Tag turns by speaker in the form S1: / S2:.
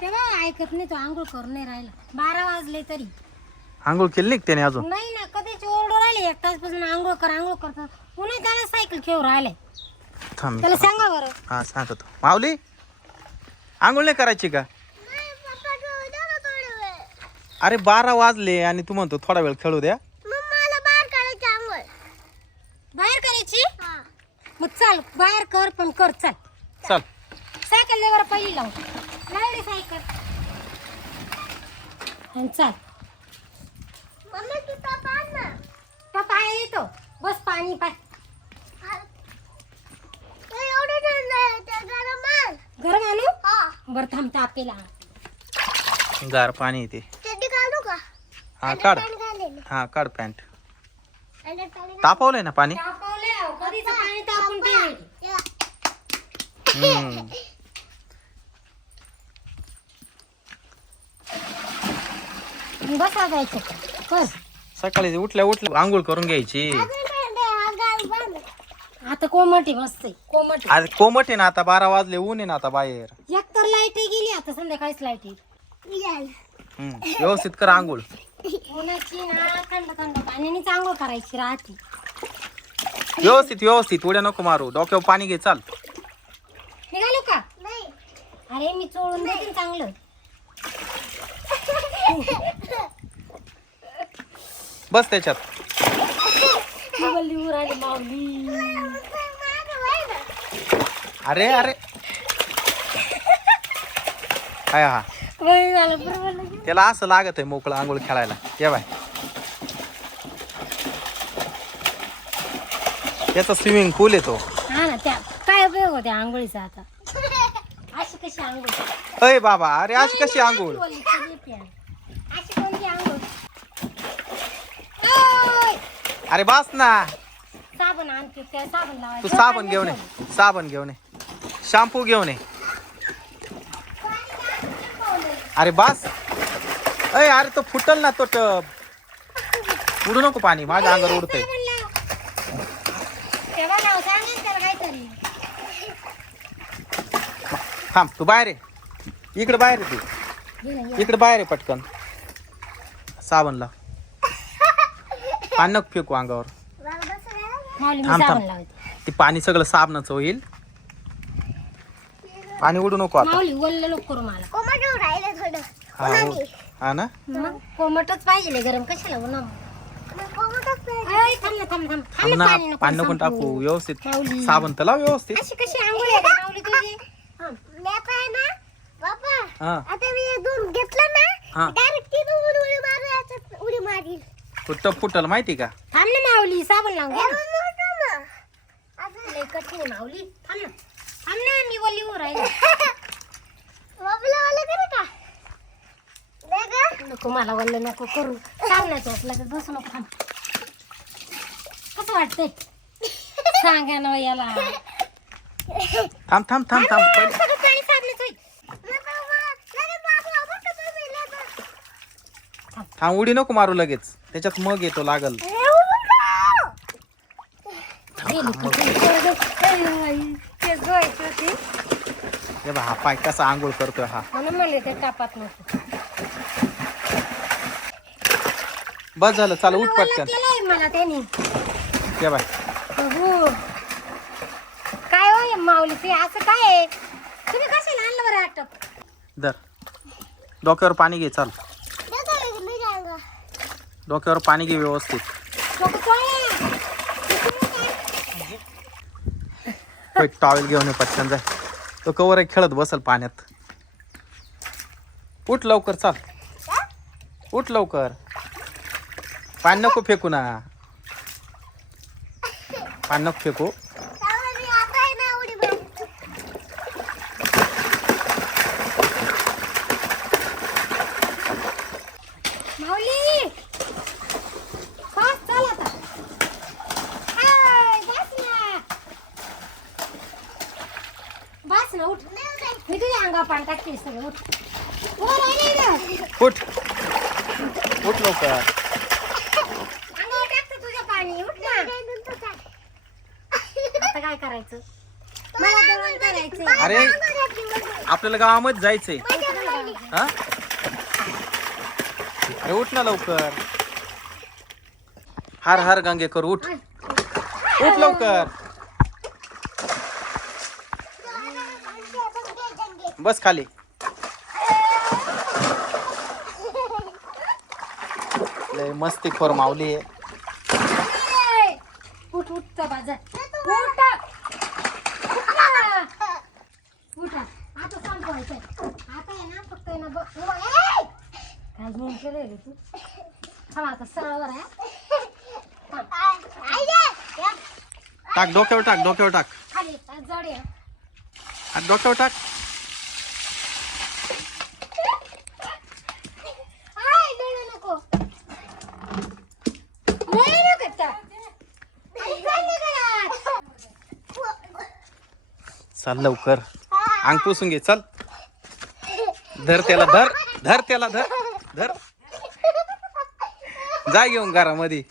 S1: तेव्हा ऐकत नाही तो आंघोळ करून नाही राहिला. बारा वाजले तरी.
S2: आंघोळ केली नाही का त्याने अजून?
S1: नाही ना कधीच ओरडू राहिले. एक तासपासून आंघोळ कर आंघोळ करतो पुन्हा त्याला सायकल खेळू राहिले.
S2: थांब
S1: त्याला सांगा बरं.
S2: हा सांगतो. माऊली आंघोळ नाही करायची का? अरे बारा वाजले आणि तू म्हणतो थोडा वेळ खेळू द्या.
S1: बाहेर करायची? मग चल बाहेर कर पण कर चल.
S2: चल.
S1: सायकल लेवर पहिली लावून. लावली सायकल. आणि चल. तो पाय येतो बस पाणी पाय. गरम आणू. बरं थांब तापेला
S2: गार पाणी येते. हा काढ. हा काढ पॅन्ट. तापवलंय ना पाणी?
S1: तापवले अहो, कधीचं पाणी तापून ठेवले बसा जायचं कर.
S2: सकाळी उठल्या उठल्या आंघोळ करून घ्यायची.
S1: आता कोमटी बसते कोमटी
S2: आज कोमट आहे ना आता बारा वाजले ऊन आहे ना आता बाहेर.
S1: एक तर लाइट गेली आता संध्याकाळीच लाइट येईल
S2: हम्म. व्यवस्थित कर आंघोळ
S1: उन्हाची ना थंड थंड पाण्याने चांगलं करायची राहते.
S2: व्यवस्थित व्यवस्थित. उड्या नको मारू. डोक्यावर पाणी घे चाल.
S1: निघालो का? अरे मी चोळून देते चांगलं.
S2: बस त्याच्यात. अरे अरे. काय हा. त्याला असं लागत आहे मोकळं आंघोळ खेळायला. ये बाय. त्याचा स्विमिंग पूल आहे तो.
S1: हा ना त्या. काय उपयोग होते आंघोळीचा आता? अशी कशी आंघोळ?
S2: अय बाबा अरे अशी कशी आंघोळ
S1: बोलली तरी येते. अशी कोणती आंघोळ ओय!
S2: अरे बास ना.
S1: साबण आणते साबण
S2: तू साबण घेऊन ये. साबण घेऊन ये. शॅम्पू घेऊन ये. अरे बास. अय अरे तो फुटल ना तो टब. उडू नको पाणी. माझ्या अंगावर उडतंय.
S1: साबण लाव. तेव्हा लाव सांगेल त्याला काहीतरी.
S2: थांब तू बाहेर आहे इकडे बाहेर आहे
S1: ना,
S2: तू.
S1: ये.
S2: इकडे बाहेर आहे पटकन. साबण लाव पाणी नको फेकू अंगावर.
S1: माऊली मी
S2: थांब,
S1: साबण
S2: थांब.
S1: लावते.
S2: ते पाणी सगळं साबणाचं होईल. पाणी उडू नको आता.
S1: माऊली वल्ल लोक करू मला.
S2: हा हो. हा ना?
S1: मग कोमटच पाहिजे गरम. कशाला उन्हा अय, थांब ना थांब थांब. थांब
S2: थांब
S1: ना,
S2: ना
S1: पाणी नको
S2: पाणी नको
S1: संपू.
S2: टाकू व्यवस्थित.
S1: माऊली.
S2: साबण तर लाव व्यवस्थित.
S1: अशी कशी आंघोळ आहे रे माऊली तुझी. हा.
S3: आता मी दूध घेतलं ना डायरेक्ट ती उडी उडी मारू याच्यात उडी मारील
S2: तो टप फुटल माहिती का?
S1: थांब ना माऊली साबण लावून घे ना.
S3: आता
S1: लय कठीण आहे माऊली. थांब ना. थांब मी वल्ली वर. नको मला वल्ल नको करू. साबणाचं आपलं तर बसू नको थांब. कसं वाटतंय? सांगा ना याला.
S2: थांब थांब थांब पहिले
S1: सगळं पाणी साबणाचं होईल.
S2: थांब उडी नको मारू लगेच. त्याच्यात मग येतो लागल. हे बा हा पाय कसा आंघोळ करतोय हा.
S1: म्हणून म्हणले ते टापात
S2: बस झालं चाल उठ पटकन.
S1: केलंय मला त्याने.
S2: ये बाय.
S1: हो काय हो माऊली ते असं काय आहे? तुम्ही कशाला आणलं बरं अटक
S2: धर. डोक्यावर पाणी घे चाल. डोक्यावर पाणी घे व्यवस्थित. टॉवेल घेऊन ये पटकन जाय तो कवर खेळत बसल पाण्यात. उठ लवकर चाल. उठ लवकर. पाणी नको फेकू ना. पाणी नको फेकू
S3: त्यामुळे मी आता आहे ना उडी मारते.
S1: माऊली बस चल आता हाय, बस ना बस ना उठ. मी तुझ्या अंगा पाणी टाकते सगळं उठ. ना.
S2: लवकर.
S1: अंगावर टाकते तुझं पाणी उठ ना.
S3: नंतर काय?
S1: आता काय करायचं? मला दळण करायचं
S2: अरे आपल्याला गावामध्ये जायचंय. हा? अरे उठ ना लवकर. हार हार गंगेकर उठ. उठ लवकर. बस खाली. लय मस्ती खोर माऊली आहे.
S1: ए, उठ उठ त्या बाजा. उठ. उठा. आता संपवायचंय आता आहे ना फक्त आहे ना बघ उभा ए! काय घेऊन केलंय रे तू? थांब आता सरळवर आहे
S2: टाक डोक्यावर टाक डोक्यावर टाक.
S1: खाली आज जड आहे.
S2: आणि डोक्यावर टाक. चल लवकर. अंग पुसून घे चल. धर त्याला धर धर त्याला धर धर. जा घेऊन घरामध्ये.